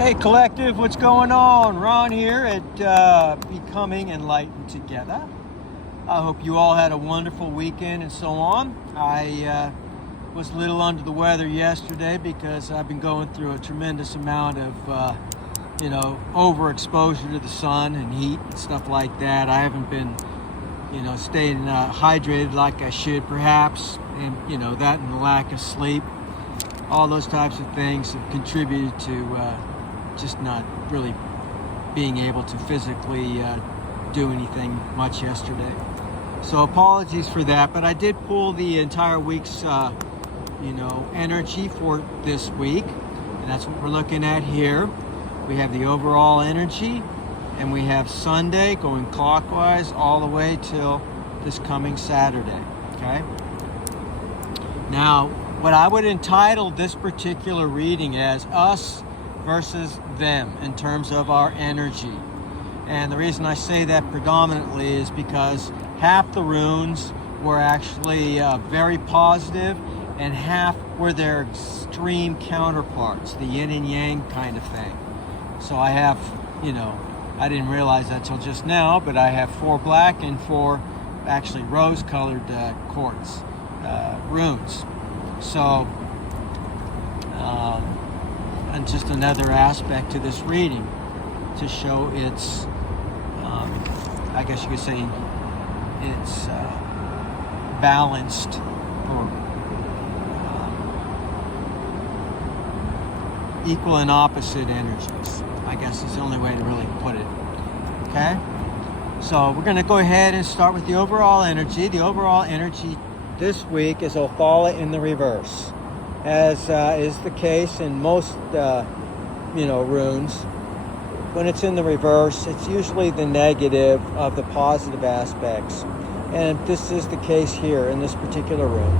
Hey collective, what's going on? Ron here at Becoming Enlightened Together. I hope you all had a wonderful weekend and so on. I was a little under the weather yesterday because I've been going through a tremendous amount of overexposure to the sun and heat and stuff like that. I haven't been staying hydrated like I should perhaps, and that and the lack of sleep. All those types of things have contributed to just not really being able to physically do anything much yesterday. So apologies for that, but I did pull the entire week's energy for this week, and that's what we're looking at here. We have the overall energy, and we have Sunday going clockwise all the way till this coming Saturday, okay? Now, what I would entitle this particular reading as Us versus Them in terms of our energy. And the reason I say that predominantly is because half the runes were actually very positive, and half were their extreme counterparts, the yin and yang kind of thing. So I have, I didn't realize that till just now, but I have 4 black and 4 actually rose-colored quartz runes. So, and just another aspect to this reading to show its, I guess you could say, it's balanced or equal and opposite energies, I guess is the only way to really put it. Okay? So we're going to go ahead and start with the overall energy. The overall energy this week is Othala in the reverse, as is the case in most runes. When it's in the reverse, it's usually the negative of the positive aspects, and this is the case here in this particular rune.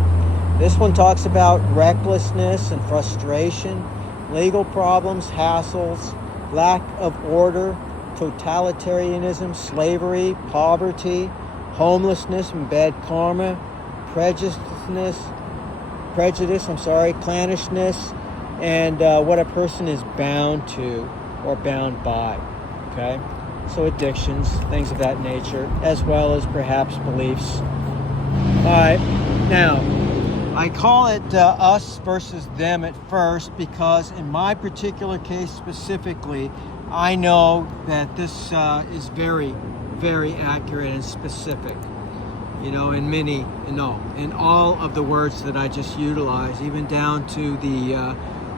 This one talks about recklessness and frustration, legal problems, hassles, lack of order, totalitarianism, slavery, poverty, homelessness and bad karma, prejudice, clannishness, and what a person is bound to or bound by. Okay? So addictions, things of that nature, as well as perhaps beliefs. All right. Now, I call it us versus them at first because in my particular case specifically, I know that this is very, very accurate and specific. In all of the words that I just utilized, even down to the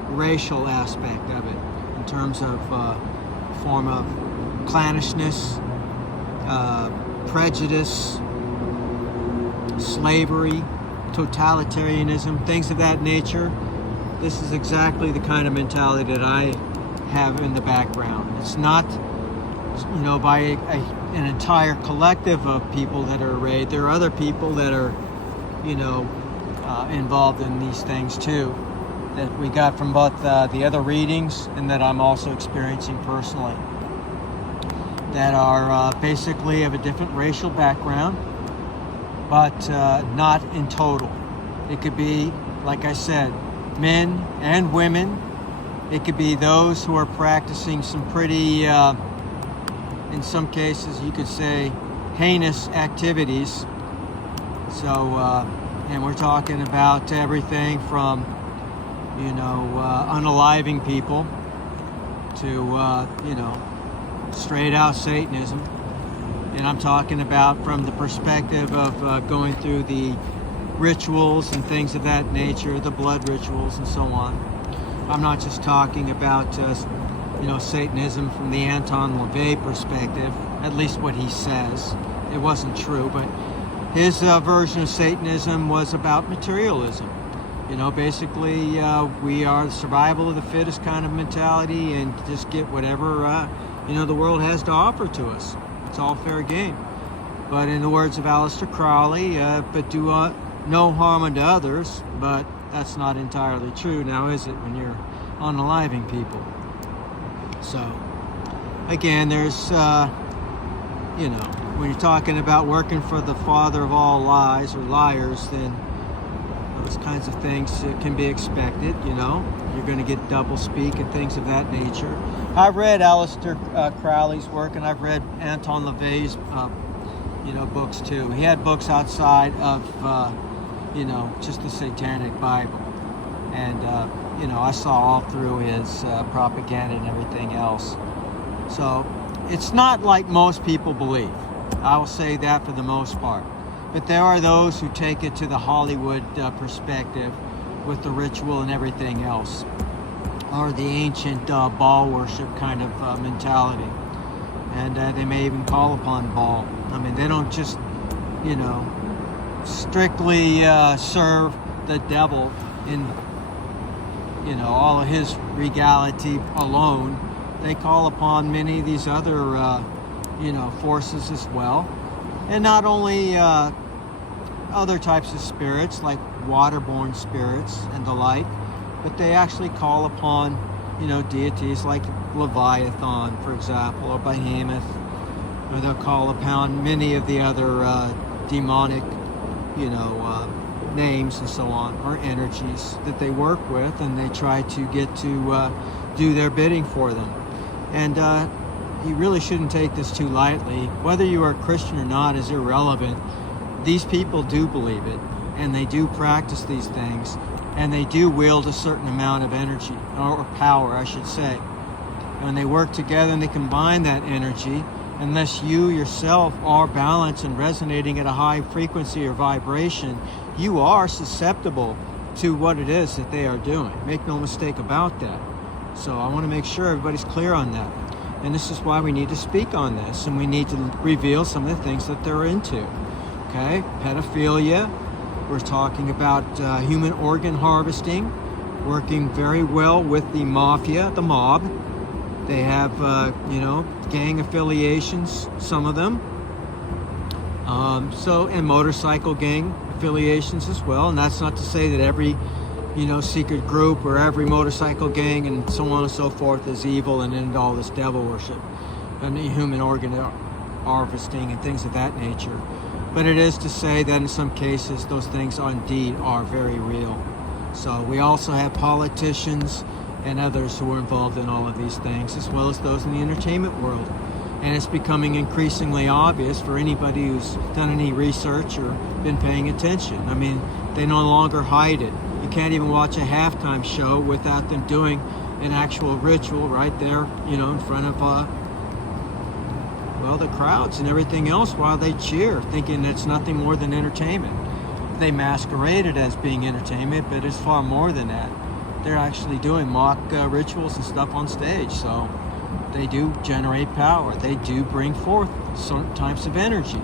racial aspect of it, in terms of form of clannishness, prejudice, slavery, totalitarianism, things of that nature. This is exactly the kind of mentality that I have in the background. It's not, by an entire collective of people that are arrayed. There are other people that are, involved in these things too, that we got from both the other readings and that I'm also experiencing personally, that are basically of a different racial background, but not in total. It could be, like I said, men and women. It could be those who are practicing some pretty, in some cases you could say, heinous activities. So, and we're talking about everything from, unaliving people to, straight out Satanism. And I'm talking about from the perspective of going through the rituals and things of that nature, the blood rituals and so on. I'm not just talking about, Satanism from the Anton LaVey perspective, at least what he says. It wasn't true, but his version of Satanism was about materialism. Basically, we are the survival of the fittest kind of mentality and just get whatever, the world has to offer to us. It's all fair game. But in the words of Aleister Crowley, but do no harm unto others, but that's not entirely true, now is it, when you're unaliving people? So, again, there's, when you're talking about working for the father of all lies or liars, then, those kinds of things can be expected, you know. You're going to get double speak and things of that nature. I've read Aleister Crowley's work, and I've read Anton LaVey's, books too. He had books outside of, just the Satanic Bible. And, I saw all through his propaganda and everything else. So it's not like most people believe. I will say that for the most part. But there are those who take it to the Hollywood perspective with the ritual and everything else, or the ancient Baal worship kind of mentality. And they may even call upon Baal. I mean, they don't just, strictly serve the devil in, all of his regality alone. They call upon many of these other, forces as well. And not only other types of spirits, like waterborne spirits and the like, but they actually call upon, deities like Leviathan, for example, or Behemoth, or they'll call upon many of the other demonic, names and so on, or energies that they work with, and they try to get to do their bidding for them. And you really shouldn't take this too lightly. Whether you are a Christian or not is irrelevant. These people do believe it, and they do practice these things, and they do wield a certain amount of energy, or power, I should say. When they work together and they combine that energy, unless you yourself are balanced and resonating at a high frequency or vibration, you are susceptible to what it is that they are doing. Make no mistake about that. So I want to make sure everybody's clear on that. And this is why we need to speak on this, and we need to reveal some of the things that they're into. Okay, pedophilia. We're talking about human organ harvesting, working very well with the mafia, the mob. They have, gang affiliations, some of them. And motorcycle gang affiliations as well. And that's not to say that every, secret group or every motorcycle gang and so on and so forth is evil and into all this devil worship and human organ harvesting and things of that nature. But it is to say that in some cases, those things indeed are very real. So we also have politicians and others who are involved in all of these things, as well as those in the entertainment world. And it's becoming increasingly obvious for anybody who's done any research or been paying attention. I mean, they no longer hide it. You can't even watch a halftime show without them doing an actual ritual right there, in front of, the crowds and everything else while they cheer, thinking it's nothing more than entertainment. They masquerade it as being entertainment, but it's far more than that. They're actually doing mock rituals and stuff on stage, so they do generate power. They do bring forth certain types of energy.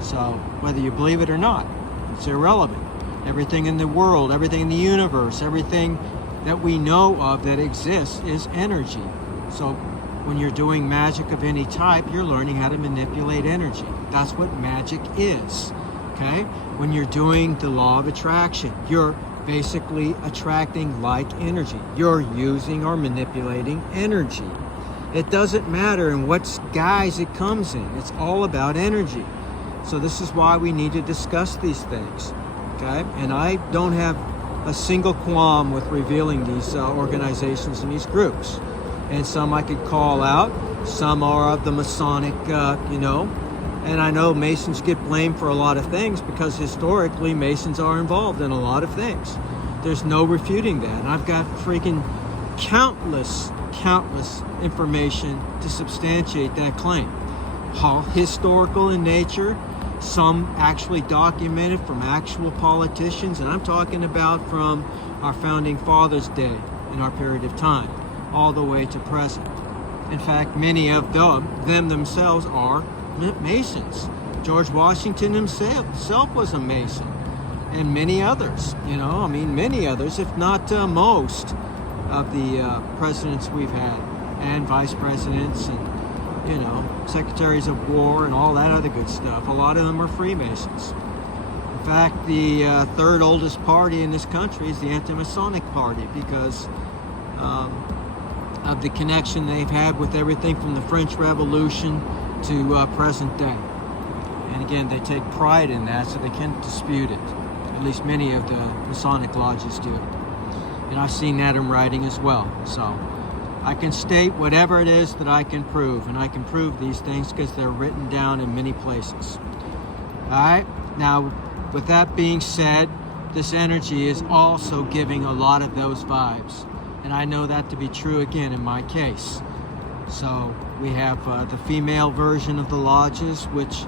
So whether you believe it or not, it's irrelevant. Everything in the world, everything in the universe, everything that we know of that exists is energy. So when you're doing magic of any type, you're learning how to manipulate energy. That's what magic is, okay? When you're doing the law of attraction, you're basically attracting like energy. You're using or manipulating energy. It doesn't matter in what guise it comes in. It's all about energy. So this is why we need to discuss these things, okay? And I don't have a single qualm with revealing these organizations and these groups. And some I could call out. Some are of the Masonic, and I know Masons get blamed for a lot of things because historically Masons are involved in a lot of things. There's no refuting that. And I've got freaking countless information to substantiate that claim. All historical in nature, some actually documented from actual politicians, and I'm talking about from our founding fathers' day in our period of time, all the way to present. In fact, many of them themselves are Masons. George Washington himself was a Mason, and many others, many others, if not most of the presidents we've had, and vice presidents, and secretaries of war and all that other good stuff. A lot of them are Freemasons. In fact, the third oldest party in this country is the anti-Masonic party because of the connection they've had with everything from the French Revolution to present day. And again, they take pride in that, so they can't dispute it. At least many of the Masonic lodges do. And I've seen that in writing as well. So I can state whatever it is that I can prove, and I can prove these things because they're written down in many places. All right, now with that being said, this energy is also giving a lot of those vibes, and I know that to be true again in my case. So we have the female version of the lodges, which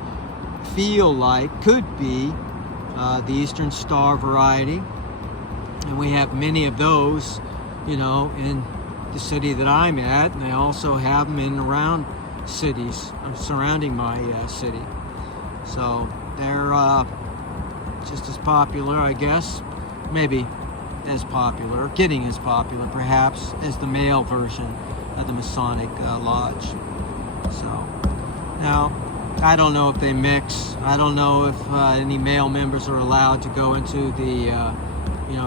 feel like could be the Eastern Star variety, and we have many of those, you know, in the city that I'm at, and I also have them in around cities surrounding my city. So they're just as popular, I guess, maybe as popular, getting as popular perhaps as the male version of the Masonic lodge. So now I don't know if they mix. I don't know if any male members are allowed to go into the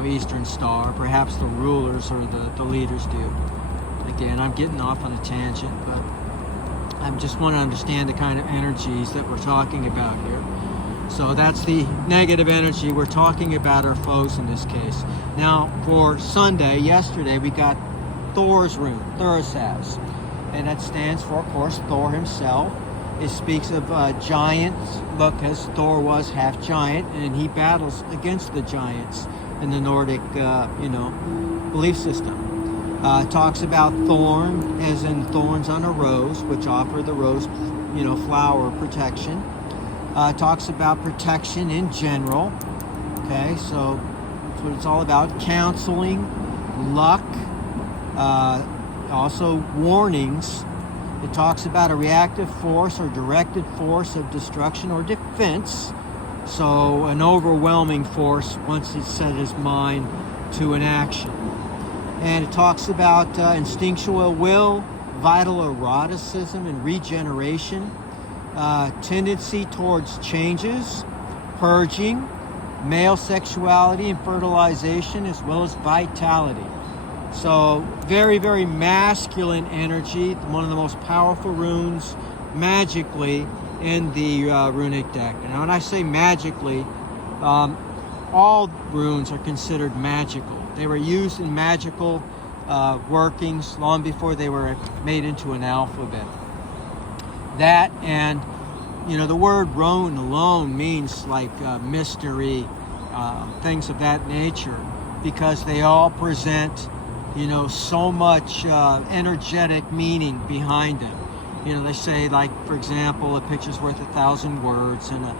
Eastern Star. Perhaps the rulers or the leaders do. Again, I'm getting off on a tangent, but I just want to understand the kind of energies that we're talking about here. So that's the negative energy. We're talking about our foes in this case. Now, for Sunday, yesterday, we got Thor's rune, Thursaz, and that stands for, of course, Thor himself. It speaks of giants, because Thor was half giant, and he battles against the giants in the Nordic, belief system. Talks about thorn, as in thorns on a rose, which offer the rose, flower protection. Talks about protection in general. Okay, so that's what it's all about. Counseling, luck, also warnings. It talks about a reactive force or directed force of destruction or defense. So an overwhelming force once it's set its mind to an action. And it talks about instinctual will, vital eroticism and regeneration, tendency towards changes, purging, male sexuality and fertilization, as well as vitality. So very, very masculine energy, one of the most powerful runes magically in the runic deck. And when I say magically, all runes are considered magical. They were used in magical workings long before they were made into an alphabet. That and, the word rune alone means like mystery, things of that nature, because they all present so much energetic meaning behind them. They say, like, for example, a picture's worth 1,000 words and a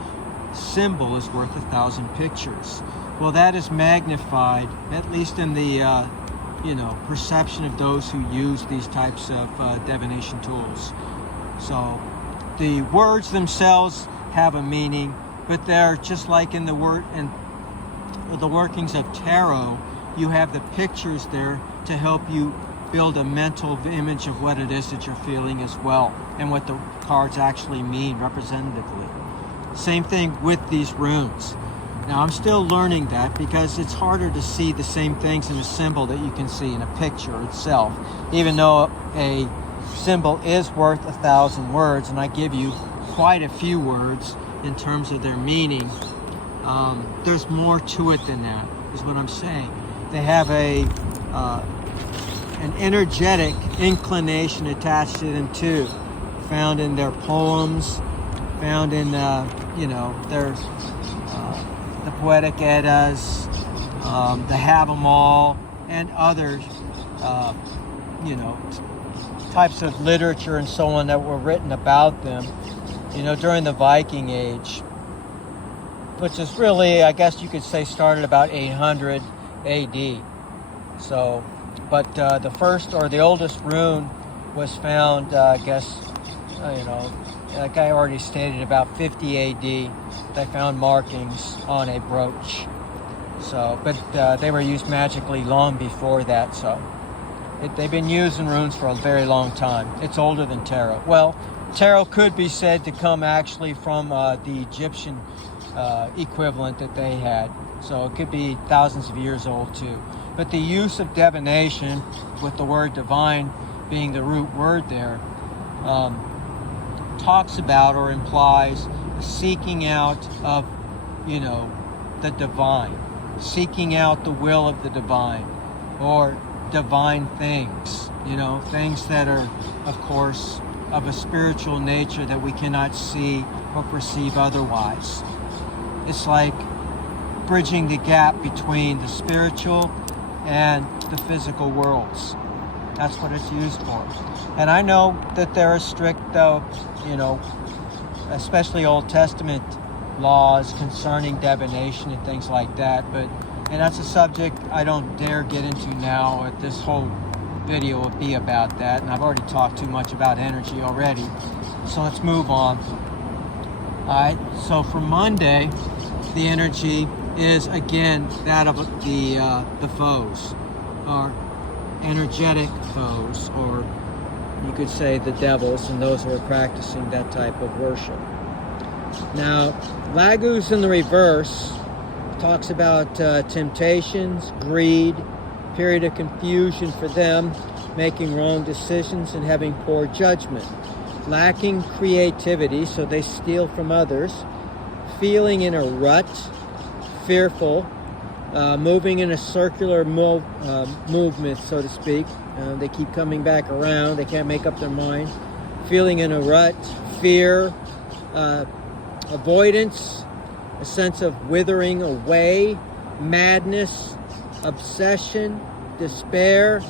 symbol is worth 1,000 pictures. Well, that is magnified, at least in the, perception of those who use these types of divination tools. So the words themselves have a meaning, but they're just like in the word and the workings of tarot. You have the pictures there to help you build a mental image of what it is that you're feeling as well, and what the cards actually mean representatively. Same thing with these runes. Now, I'm still learning that because it's harder to see the same things in a symbol that you can see in a picture itself. Even though a symbol is worth 1,000 words, and I give you quite a few words in terms of their meaning, there's more to it than that, is what I'm saying. They have an energetic inclination attached to them too, found in their poems, found in their the poetic Eddas, the Have 'em All, and other types of literature and so on that were written about them, during the Viking Age, which is really, I guess you could say, started about 800 AD. So, but the first or the oldest rune was found, like I already stated, about 50 AD. They found markings on a brooch. So, but they were used magically long before that. So, they've been using runes for a very long time. It's older than tarot. Well, tarot could be said to come actually from the Egyptian equivalent that they had. So it could be thousands of years old too. But the use of divination, with the word divine being the root word there, talks about or implies seeking out of, the divine, seeking out the will of the divine, or divine things, things that are, of course, of a spiritual nature that we cannot see or perceive otherwise. It's like bridging the gap between the spiritual and the physical worlds. That's what it's used for. And I know that there are strict, especially Old Testament laws concerning divination and things like that, and that's a subject I don't dare get into now. This whole video will be about that, and I've already talked too much about energy already. So let's move on. Alright, so for Monday, the energy is again that of the foes, or energetic foes, or you could say the devils, and those who are practicing that type of worship. Now, Lagus in the reverse talks about temptations, greed, period of confusion for them, making wrong decisions and having poor judgment, lacking creativity, so they steal from others, feeling in a rut, fearful, moving in a circular movement, so to speak. They keep coming back around. They can't make up their mind. Feeling in a rut, fear, avoidance, a sense of withering away, madness, obsession, despair,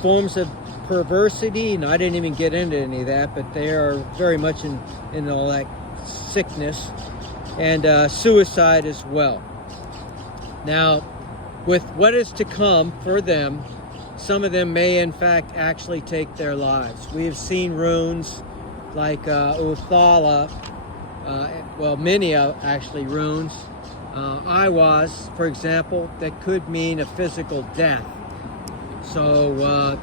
forms of perversity. And I didn't even get into any of that, but they are very much in all that sickness, and suicide as well. Now, with what is to come for them, some of them may in fact actually take their lives. We have seen runes like Uthala, many actually runes. Iwas, for example, that could mean a physical death. So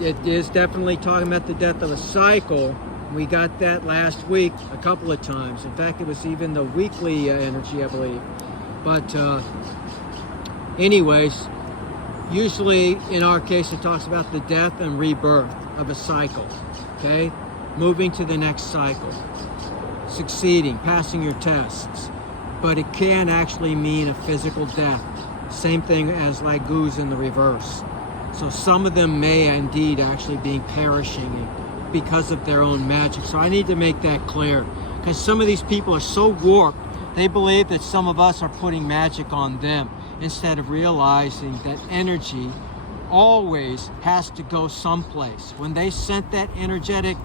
it is definitely talking about the death of a cycle. We got that last week a couple of times. In fact, it was even the weekly energy, I believe. But anyways, usually in our case it talks about the death and rebirth of a cycle. Okay? Moving to the next cycle. Succeeding, passing your tests. But it can actually mean a physical death. Same thing as Lagus in the reverse. So some of them may indeed actually be perishing because of their own magic. So I need to make that clear, because some of these people are so warped, they believe that some of us are putting magic on them, instead of realizing that energy always has to go someplace. When they sent that energetic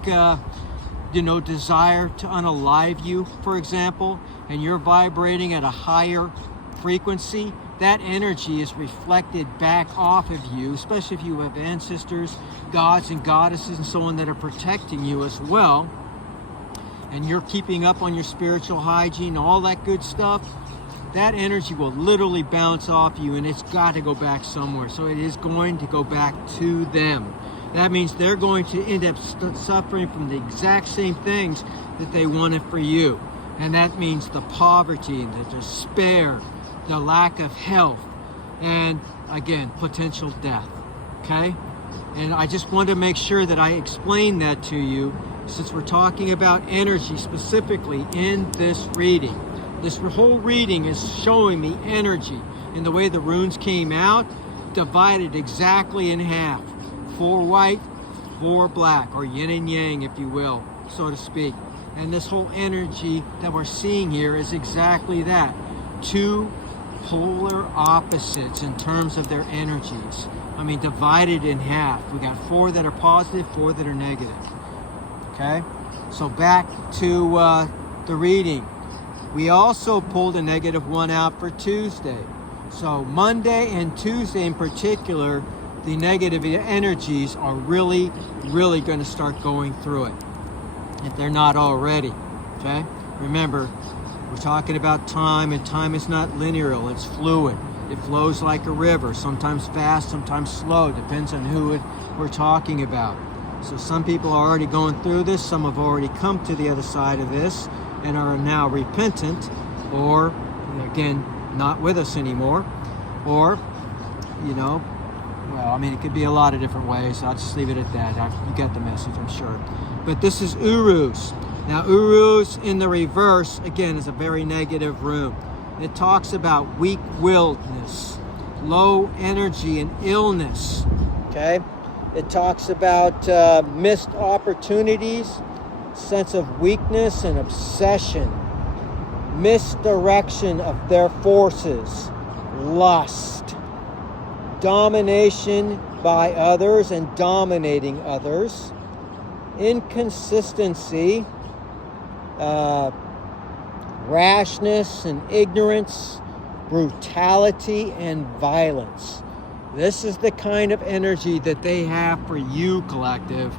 desire to unalive you, for example, and you're vibrating at a higher frequency, that energy is reflected back off of you, especially if you have ancestors, gods and goddesses and so on that are protecting you as well, and you're keeping up on your spiritual hygiene, all that good stuff. That energy will literally bounce off you, and it's got to go back somewhere. So it is going to go back to them. That means they're going to end up suffering from the exact same things that they wanted for you. And that means the poverty, the despair, the lack of health, and again, potential death. Okay? And I just want to make sure that I explain that to you, since we're talking about energy specifically in this reading. This whole reading is showing me energy in the way the runes came out, divided exactly in half. 4 white, 4 black, or yin and yang, if you will, so to speak. And this whole energy that we're seeing here is exactly that. 2 polar opposites in terms of their energies. I mean, divided in half. We got 4 that are positive, 4 that are negative. Okay? So back to the reading. We also pulled a -1 out for Tuesday. So Monday and Tuesday in particular, the negative energies are really, really going to start going through it, if they're not already. Okay? Remember, we're talking about time, and time is not linear, it's fluid. It flows like a river, sometimes fast, sometimes slow, depends on who we're talking about. So some people are already going through this, some have already come to the other side of this and are now repentant, or again, not with us anymore, or, it could be a lot of different ways. I'll just leave it at that. You get the message, I'm sure. But this is Uruz. Now, Uruz in the reverse, again, is a very negative rune. It talks about weak-willedness, low energy, and illness. Okay? It talks about missed opportunities, sense of weakness and obsession, misdirection of their forces, lust, domination by others and dominating others, inconsistency, rashness and ignorance, brutality and violence. This is the kind of energy that they have for you, collective.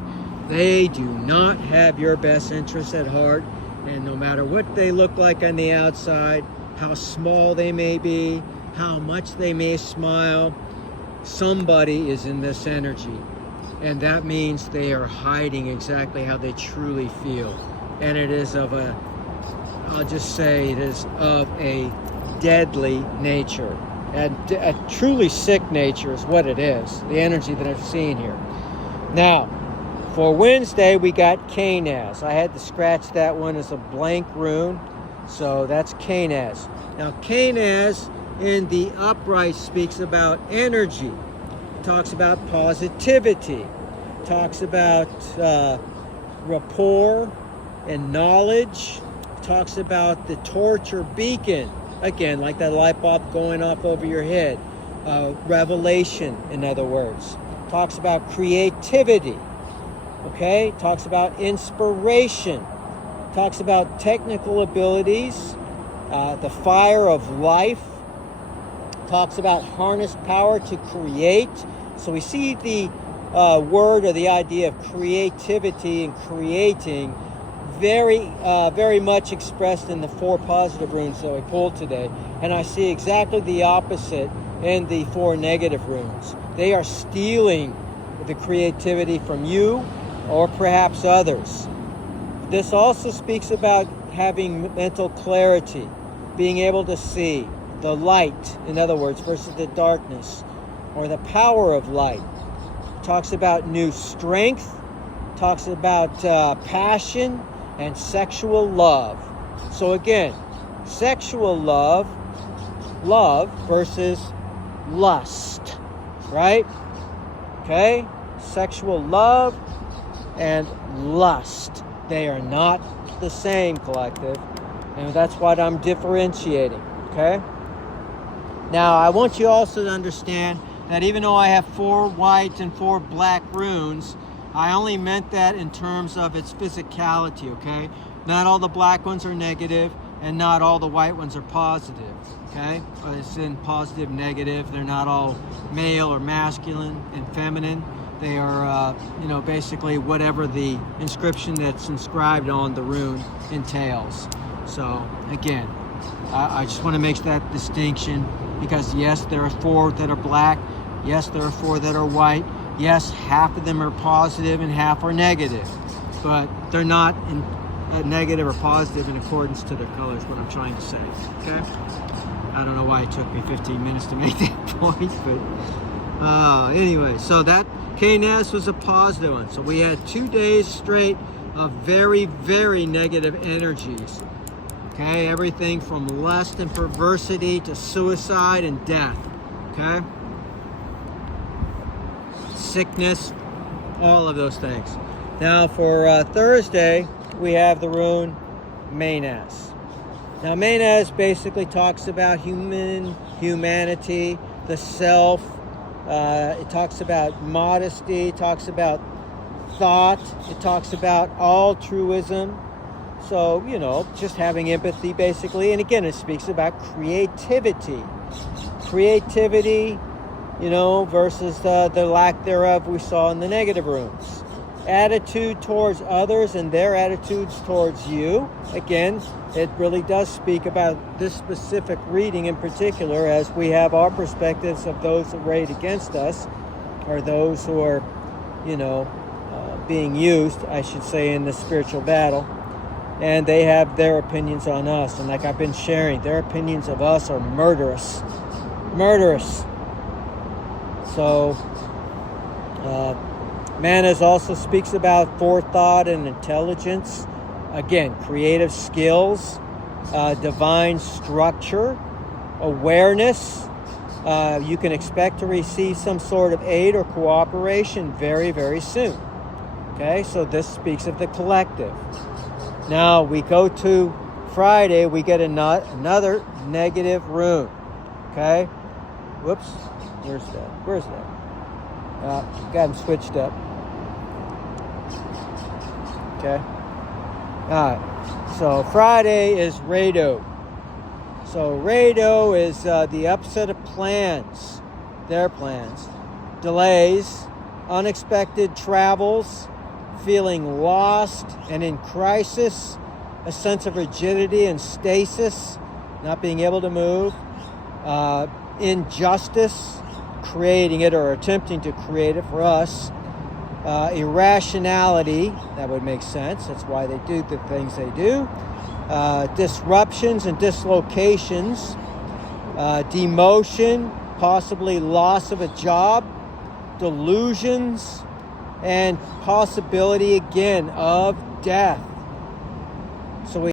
They do not have your best interests at heart, and no matter what they look like on the outside, how small they may be, how much they may smile, somebody is in this energy. And that means they are hiding exactly how they truly feel. And it is of a, I'll just say it is of a deadly nature. A truly sick nature is what it is, the energy that I'm seeing here. Now, for Wednesday, we got Canaz. I had to scratch that one as a blank rune, so that's Canaz. Now, Canaz in the upright speaks about energy. It talks about positivity. It talks about rapport and knowledge. It talks about the torch or beacon. Again, like that light bulb going off over your head. Revelation, in other words. Talks about creativity. Okay? Talks about inspiration. Talks about technical abilities. The fire of life. Talks about harness power to create. So we see the word or the idea of creativity and creating very much expressed in the 4 positive runes that we pulled today. And I see exactly the opposite in the 4 negative runes. They are stealing the creativity from you or perhaps others. This also speaks about having mental clarity, being able to see the light, in other words, versus the darkness, or the power of light. It talks about new strength, talks about passion, and sexual love. So again, sexual love versus lust, right? Okay? Sexual love and lust. They are not the same, collective. And that's what I'm differentiating, okay? Now, I want you also to understand that even though I have 4 white and 4 black runes, I only meant that in terms of its physicality, okay? Not all the black ones are negative, and not all the white ones are positive, okay? It's in positive, negative. They're not all male or masculine and feminine. They are, basically whatever the inscription that's inscribed on the rune entails. So, again, I just want to make that distinction because, yes, there are 4 that are black. Yes, there are 4 that are white. Yes, half of them are positive and half are negative, but they're not negative or positive in accordance to their colors, what I'm trying to say, okay? I don't know why it took me 15 minutes to make that point, but anyway, so that Canaz was a positive one. So we had 2 days straight of very, very negative energies, okay? Everything from lust and perversity to suicide and death, okay? Sickness, all of those things. Now for Thursday, we have the rune Manaz. Now Manaz basically talks about humanity, the self. It talks about modesty, it talks about thought, it talks about altruism. So, just having empathy basically. And again, it speaks about creativity. Creativity, versus the lack thereof we saw in the negative runes. Attitude towards others and their attitudes towards you. Again, it really does speak about this specific reading in particular, as we have our perspectives of those that raid against us, or those who are, being used, I should say, in the spiritual battle. And they have their opinions on us. And like I've been sharing, their opinions of us are murderous. Murderous. So, Manaz also speaks about forethought and intelligence. Again, creative skills, divine structure, awareness. You can expect to receive some sort of aid or cooperation very, very soon. Okay, so this speaks of the collective. Now we go to Friday, we get another negative rune. Okay, whoops, where's that? Got them switched up. Okay, all right, so Friday is Rado. So Rado is the upset of plans, their plans, delays, unexpected travels, feeling lost and in crisis, a sense of rigidity and stasis, not being able to move, injustice, creating it or attempting to create it for us, irrationality, that would make sense, that's why they do the things they do, disruptions and dislocations, demotion, possibly loss of a job, delusions, and possibility again of death. So we